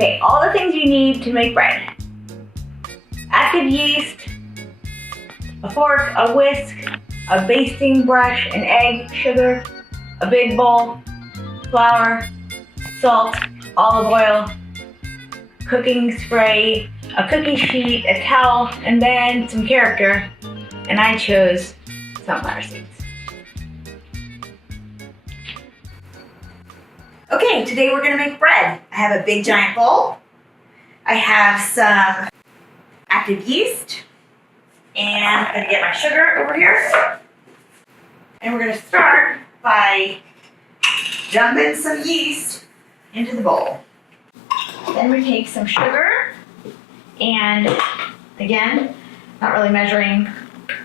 Okay, all the things you need to make bread. Active yeast, a fork, a whisk, a basting brush, an egg, sugar, a big bowl, flour, salt, olive oil, cooking spray, a cookie sheet, a towel, and then some character, and I chose sunflower seeds. Okay, today we're gonna make bread. I have a big giant bowl. I have some active yeast, and I'm gonna get my sugar over here. And we're gonna start by dumping some yeast into the bowl. Then we take some sugar, and again, not really measuring,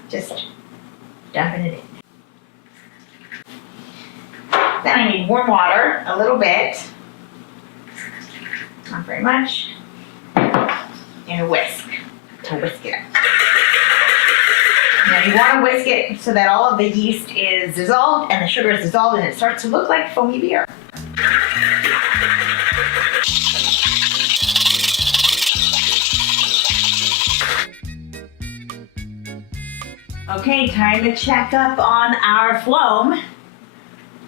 just dumping it in. Then I need warm water, a little bit, not very much, and a whisk to whisk it up. Now you want to whisk it so that all of the yeast is dissolved and the sugar is dissolved and it starts to look like foamy beer. Okay, time to check up on our phloem.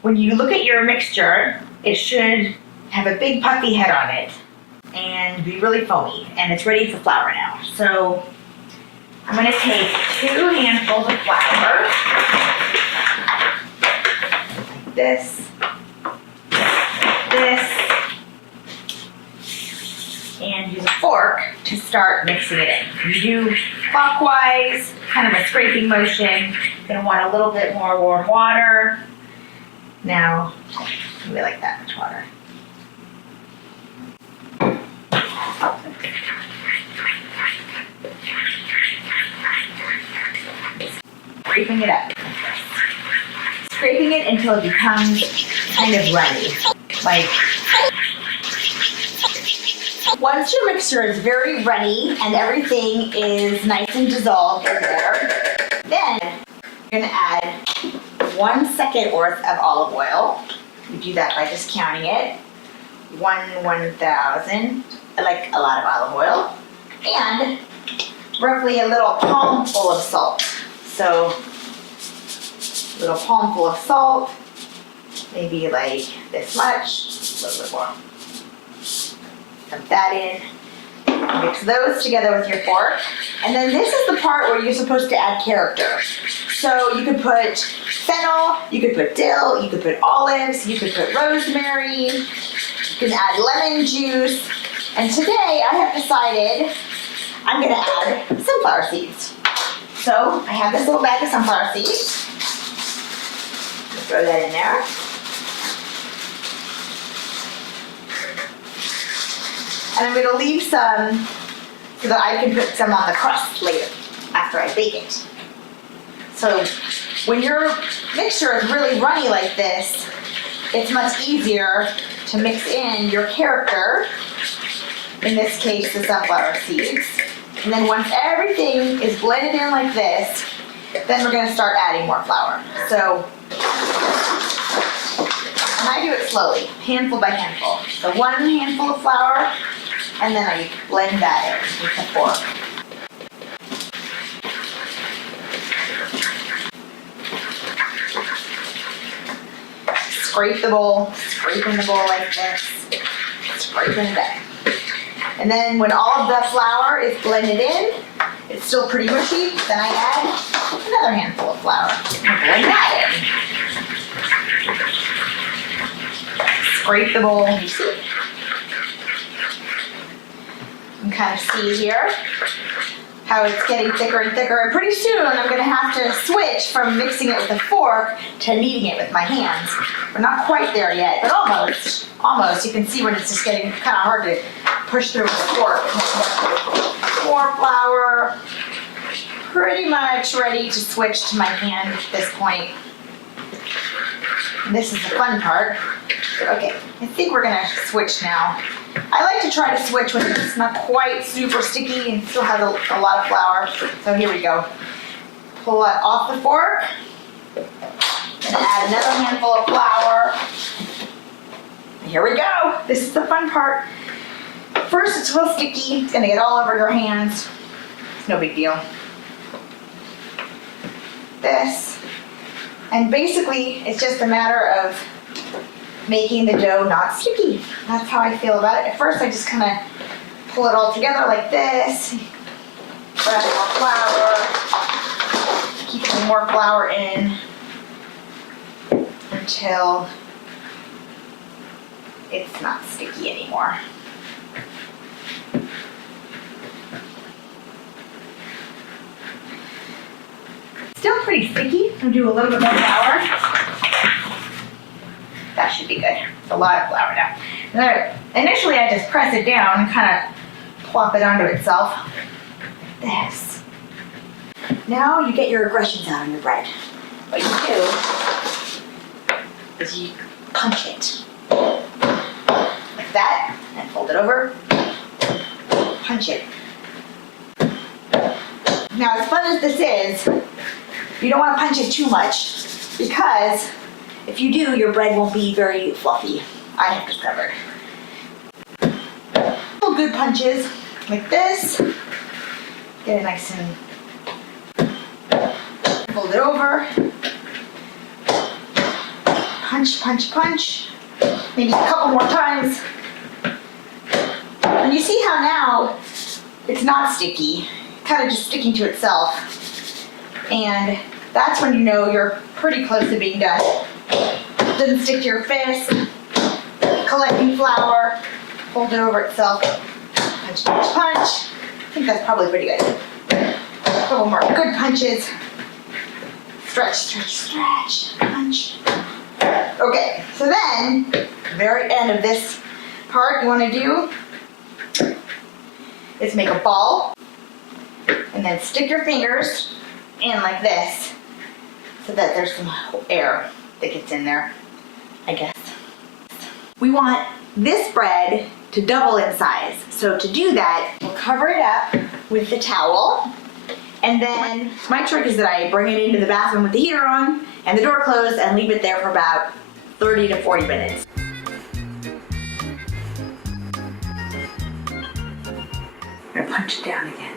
When you look at your mixture, it should have a big puffy head on it and be really foamy, and it's ready for flour now. So I'm going to take 2 handfuls of flour, like this, and use a fork to start mixing it in. You do clockwise, kind of a scraping motion. You're going to want a little bit more warm water. Now, we like that much water. Scraping it up. Scraping it until it becomes kind of runny. Like, once your mixture is very runny and everything is nice and dissolved in there, then you're gonna add 1 second worth of olive oil. You do that by just counting it. 1/1000, like a lot of olive oil. And roughly a little palm full of salt. So, a little palm full of salt, maybe like this much, a little bit more. Dump that in. Mix those together with your fork. And then this is the part where you're supposed to add character. So you could put fennel, you could put dill, you could put olives, you could put rosemary, you can add lemon juice. And today I have decided I'm gonna add sunflower seeds. So I have this little bag of sunflower seeds. Throw that in there. And I'm gonna leave some so that I can put some on the crust later after I bake it. So when your mixture is really runny like this, it's much easier to mix in your character, in this case the sunflower seeds. And then once everything is blended in like this, then we're gonna start adding more flour. So, and I do it slowly, handful by handful. So 1 handful of flour, and then I blend that in with the fork. Scrape the bowl, scraping the bowl like this, scraping it up. And then when all of the flour is blended in, it's still pretty mushy, then I add another handful of flour and blend that in. Scrape the bowl, you see? You can kind of see here how it's getting thicker and thicker, and pretty soon I'm gonna have to switch from mixing it with a fork to kneading it with my hands. We're not quite there yet, but almost. Almost. You can see when it's just getting kind of hard to push through with a fork. More flour. Pretty much ready to switch to my hand at this point. And this is the fun part. Okay, I think we're gonna switch now. I like to try to switch when it's not quite super sticky and still has a lot of flour. So here we go. Pull it off the fork. And add another handful of flour. Here we go. This is the fun part. first it's real sticky. It's gonna get all over your hands. It's no big deal. This. And basically, it's just a matter of making the dough not sticky. That's how I feel about it. At first, I just kind of pull it all together like this. Grab more flour. Keep some more flour in until it's not sticky anymore. Still pretty sticky. I'll do a little bit more flour. That should be good. It's a lot of flour now. Initially, I just press it down and kind of plop it onto itself. Like this. Now you get your aggressions out on your bread. What you do is you punch it. Like that, and fold it over. Punch it. Now, as fun as this is, you don't want to punch it too much because if you do, your bread won't be very fluffy. I have discovered. Good punches like this. Get it nice and fold it over. Punch, punch, punch. Maybe a couple more times. And you see how now it's not sticky, kind of just sticking to itself. And that's when you know you're pretty close to being done. Doesn't stick to your fist. Collecting flour, fold it over itself. Punch, punch, punch. I think that's probably pretty good. A couple more good punches. Stretch, stretch, stretch. Punch. Okay, so then, the very end of this part you want to do is make a ball and then stick your fingers in like this so that there's some air that gets in there, I guess. We want this bread to double in size. So to do that, we'll cover it up with the towel. And then my trick is that I bring it into the bathroom with the heater on and the door closed and leave it there for about 30 to 40 minutes. I'm gonna punch it down again.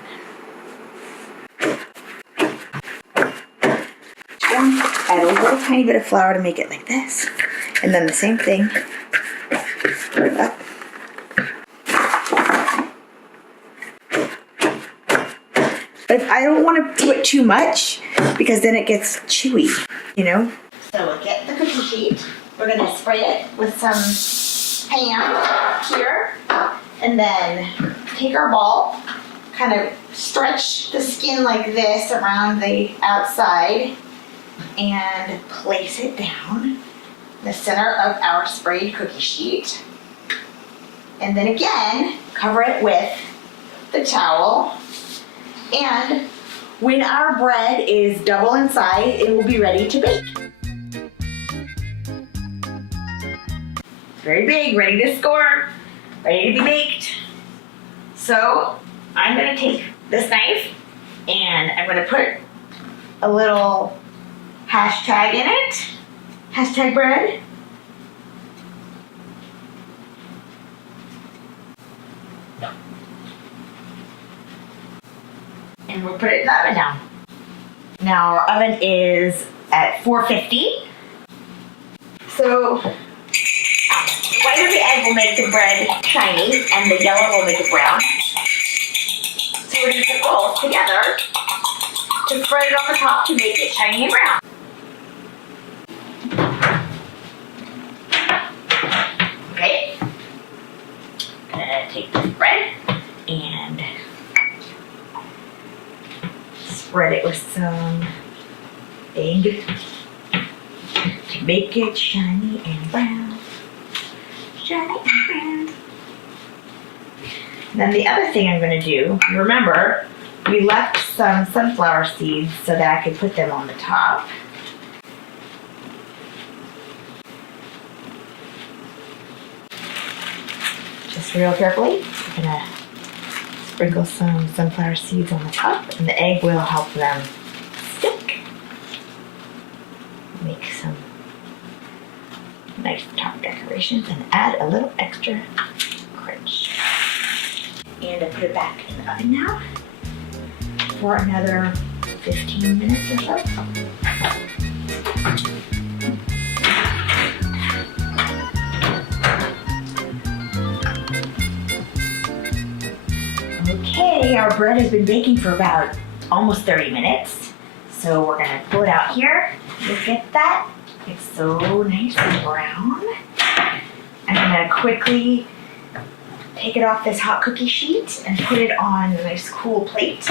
Add a little tiny bit of flour to make it like this. And then the same thing. Up. But I don't want to put too much because then it gets chewy, you know? So we'll get the cookie sheet. We're going to spray it with some ham here. And then take our ball, kind of stretch the skin like this around the outside and place it down in the center of our sprayed cookie sheet. And then again, cover it with the towel. And when our bread is double in size, it will be ready to bake. It's very big, ready to score, ready to be baked. So I'm gonna take this knife and I'm gonna put a little hashtag in it, hashtag bread. And we'll put it in the oven now. Now our oven is at 450. So the white of the egg will make the bread shiny and the yellow will make it brown. So we're going to put both together to spread it on the top to make it shiny and brown. Okay. I'm going to take this bread and spread it with some egg to make it shiny and brown. Shiny and brown. Then the other thing I'm going to do, remember, we left some sunflower seeds so that I could put them on the top. Just real carefully, I'm going to sprinkle some sunflower seeds on the top, and the egg will help them stick. Make some nice top decorations and add a little extra crunch. And I put it back in the oven now for another 15 minutes or so. Okay, our bread has been baking for about almost 30 minutes. So we're gonna pull it out here. Look at that. It's so nice and brown. I'm gonna quickly take it off this hot cookie sheet and put it on a nice cool plate.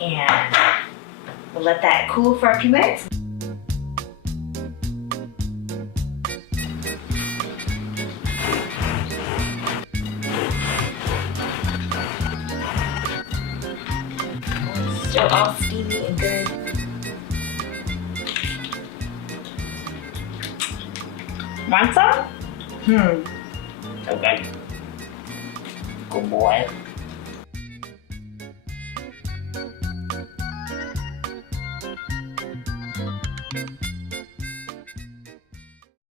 And we'll let that cool for a few minutes. It's still all steamy and good. Want some? So good. Good boy.